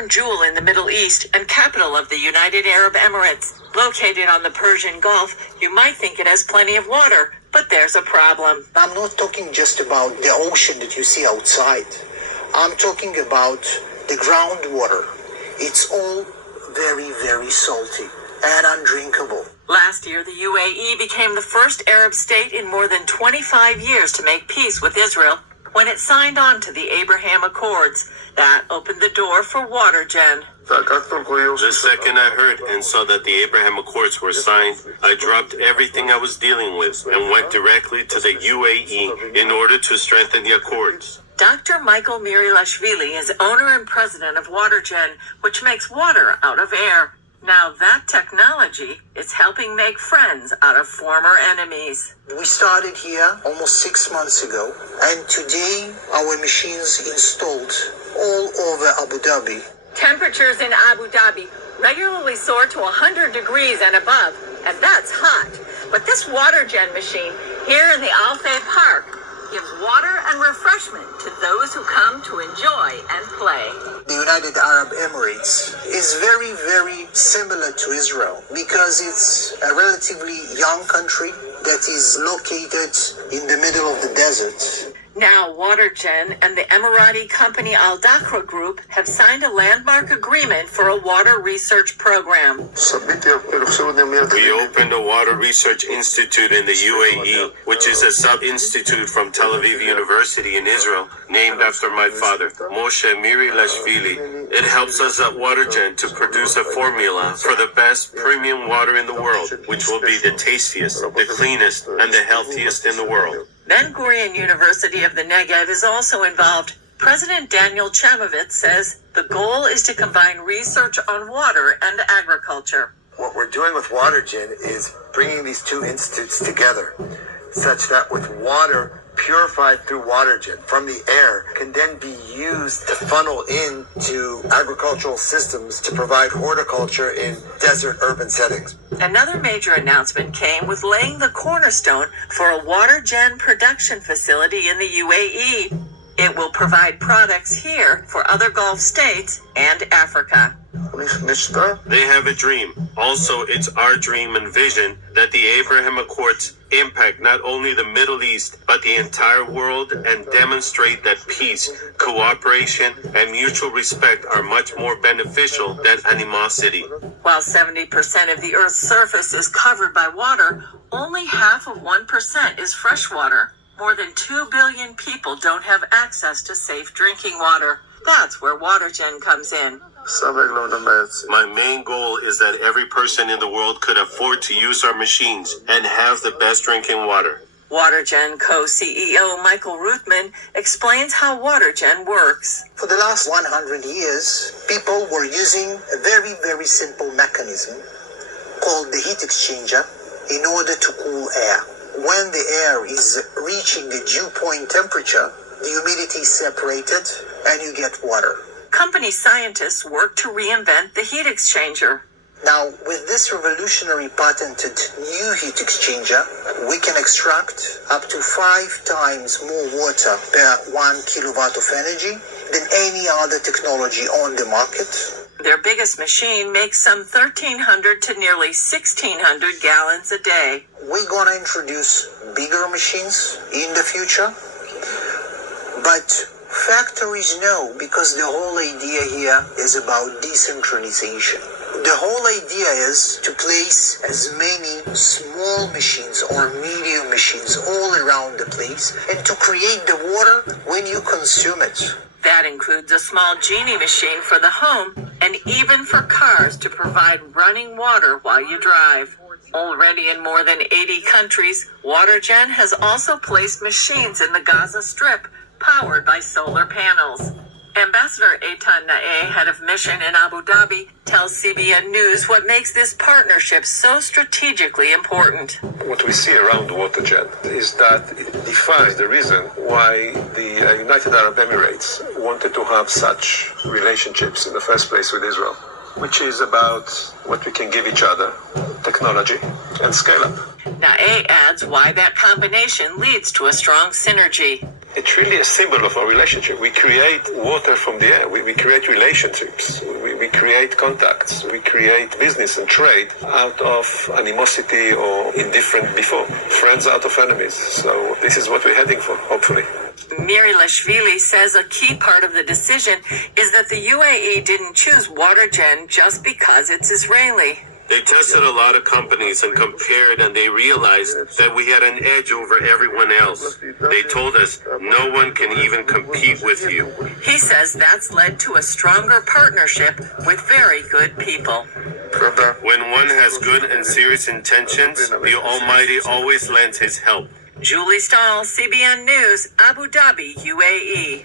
crown jewel in the Middle East and capital of the United Arab Emirates. Located on the Persian Gulf, you might think it has plenty of water, but there's a problem. I'm not talking just about the ocean that you see outside. I'm talking about the groundwater. It's all very, very salty and undrinkable. Last year, the UAE became the first Arab state in more than 25 years to make peace with Israel when it signed on to the Abraham Accords. That opened the door for Watergen. The second I heard and saw that the Abraham Accords were signed, I dropped everything I was dealing with and went directly to the UAE in order to strengthen the accords. Dr. Michael Mirilashvili is owner and president of Watergen, which makes water out of air. Now that technology is helping make friends out of former enemies. We started here almost 6 months ago, and today our machines installed all over Abu Dhabi. Temperatures in Abu Dhabi regularly soar to 100 degrees and above, and that's hot. But this Watergen machine here in the Al Fayed Park gives water and refreshment to those who come to enjoy and play. The United Arab Emirates is very, very similar to Israel because it's a relatively young country that is located in the middle of the desert. Now, Watergen and the Emirati company Al Dakra Group have signed a landmark agreement for a water research program. We opened a water research institute in the UAE, which is a sub-institute from Tel Aviv University in Israel, named after my father, Moshe Mirilashvili. It helps us at Watergen to produce a formula for the best premium water in the world, which will be the tastiest, the cleanest, and the healthiest in the world. Ben-Gurion University of the Negev is also involved. President Daniel Chamovitz says the goal is to combine research on water and agriculture. What we're doing with Watergen is bringing these two institutes together such that with water purified through Watergen from the air can then be used to funnel into agricultural systems to provide horticulture in desert urban settings. Another major announcement came with laying the cornerstone for a Watergen production facility in the UAE. It will provide products here for other Gulf states and Africa. They have a dream. Also, it's our dream and vision that the Abraham Accords impact not only the Middle East, but the entire world and demonstrate that peace, cooperation, and mutual respect are much more beneficial than animosity. While 70% of the Earth's surface is covered by water, only half of 1% is fresh water. More than 2 billion people don't have access to safe drinking water. That's where Watergen comes in. My main goal is that every person in the world could afford to use our machines and have the best drinking water. Watergen co-CEO Michael Ruthman explains how Watergen works. For the last 100 years, people were using a very, very simple mechanism called the heat exchanger in order to cool air. When the air is reaching the dew point temperature, the humidity is separated and you get water. Company scientists work to reinvent the heat exchanger. Now, with this revolutionary patented new heat exchanger, we can extract up to 5 times more water per 1 kilowatt of energy than any other technology on the market. Their biggest machine makes some 1,300 to nearly 1,600 gallons a day. We're gonna introduce bigger machines in the future, but factories know, because the whole idea here is about decentralization. The whole idea is to place as many small machines or medium machines all around the place and to create the water when you consume it. That includes a small genie machine for the home and even for cars to provide running water while you drive. Already in more than 80 countries, Watergen has also placed machines in the Gaza Strip powered by solar panels. Ambassador Eitan Naeh, head of mission in Abu Dhabi, tells CBN News what makes this partnership so strategically important. What we see around Watergen is that it defies the reason why the United Arab Emirates wanted to have such relationships in the first place with Israel, which is about what we can give each other, technology and scale up. Naeh adds why that combination leads to a strong synergy. It's really a symbol of our relationship. We create water from the air. We create relationships. We create contacts. We create business and trade out of animosity or indifferent before. Friends out of enemies. So this is what we're heading for, hopefully. Miri Lashvili says a key part of the decision is that the UAE didn't choose Watergen just because it's Israeli. They tested a lot of companies and compared, and they realized that we had an edge over everyone else. They told us no one can even compete with you. He says that's led to a stronger partnership with very good people. When one has good and serious intentions, the Almighty always lends his help. Julie Stahl, CBN News, Abu Dhabi, UAE.